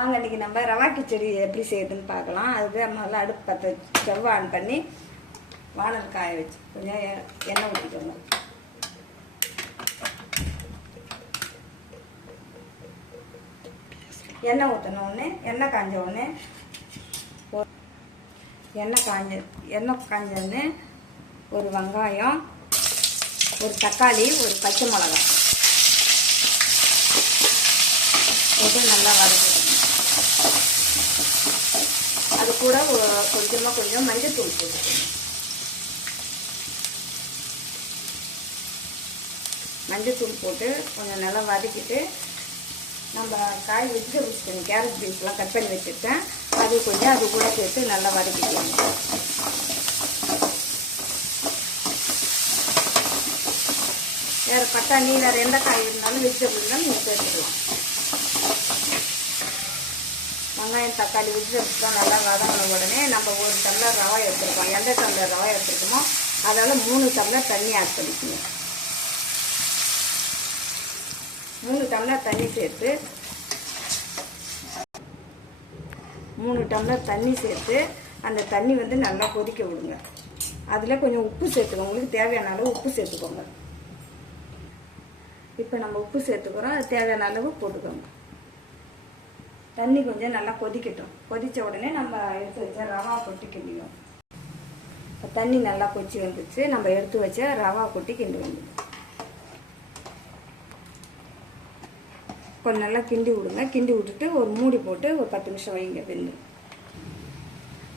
வாங்க இன்றைக்கி நம்ம ரவா கிச்சடி எப்படி செய்யுதுன்னு பார்க்கலாம். அதுக்கு முதல்ல அடுப்பு பற்ற ஸ்டவ் ஆன் பண்ணி வானல் காய வச்சு கொஞ்சம் எண்ணெய் ஊற்றிக்கோங்க. எண்ணெய் ஊற்றின உடனே எண்ணெய் காஞ்ச உடனே எண்ணெய் காஞ்சோடனே ஒரு வெங்காயம், ஒரு தக்காளி, ஒரு பச்சை மிளகாய் போட்டு நல்லா வதக்கிக்கணும். அது கூட கொஞ்சம் மஞ்சள்தூள் போட்டுக்கணும். மஞ்சள்தூள் போட்டு கொஞ்சம் நல்லா வதக்கிட்டு நம்ம காய் வெஜிடபிள்ஸ் கொஞ்சம் கேரட் பீன்ஸ்லாம் கட் பண்ணி வச்சுருக்கேன், அது கொஞ்சம் அது கூட சேர்த்து நல்லா வதக்கிக்கலாம். வேறு பட்டாணி வேறு எந்த காய் இருந்தாலும் வெஜிடபிள்லாம் நீங்கள் சேர்த்துக்கலாம். வெங்காயம், தக்காளி, வெஜிடபிள்ஸ்லாம் நல்லா வதங்கின உடனே நம்ம ஒரு டம்ளர் ரவா எடுத்துருக்கோம். எந்த டம்ளர் ரவா எடுத்துருக்கோமோ அதால் 3 டம்ளர் தண்ணி ஆட் பண்ணிக்கணும். 3 டம்ளர் தண்ணி சேர்த்து 3 டம்ளர் தண்ணி சேர்த்து அந்த தண்ணி வந்து நல்லா கொதிக்க விடுங்க. அதில் கொஞ்சம் உப்பு சேர்த்துக்கோங்க. உங்களுக்கு தேவையான அளவு உப்பு சேர்த்துக்கோங்க. இப்போ நம்ம உப்பு சேர்த்துக்கிறோம், அது தேவையான அளவு போட்டுக்கோங்க. தண்ணி கொஞ்சம் நல்லா கொதிக்கட்டும். கொதித்த உடனே நம்ம எடுத்து வச்ச ரவா கொட்டி கிண்டிடும். இப்போ தண்ணி நல்லா கொச்சி வந்துச்சு, நம்ம எடுத்து வச்ச ரவா கொட்டி கிண்டி வந்துடும். கொஞ்சம் நல்லா கிண்டி விடுங்க. கிண்டி விட்டுட்டு ஒரு மூடி போட்டு ஒரு 10 நிமிஷம் வைங்க வெந்து.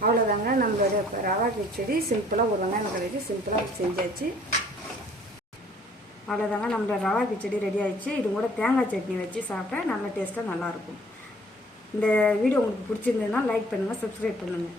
அவ்வளோதாங்க நம்மளோட இப்போ ரவா கிச்சடி சிம்பிளாக ஒரு வெங்காயம் கழிச்சு சிம்பிளாக செஞ்சாச்சு. அவ்வளோதாங்க நம்மளோட ரவா கிச்சடி ரெடி ஆகிடுச்சு. இது கூட தேங்காய் சட்னி வச்சு சாப்பிட்டா நல்ல டேஸ்ட்டாக நல்லாயிருக்கும். இந்த வீடியோ உங்களுக்கு பிடிச்சிருந்ததுன்னா லைக் பண்ணுங்கள், சப்ஸ்கிரைப் பண்ணுங்கள்.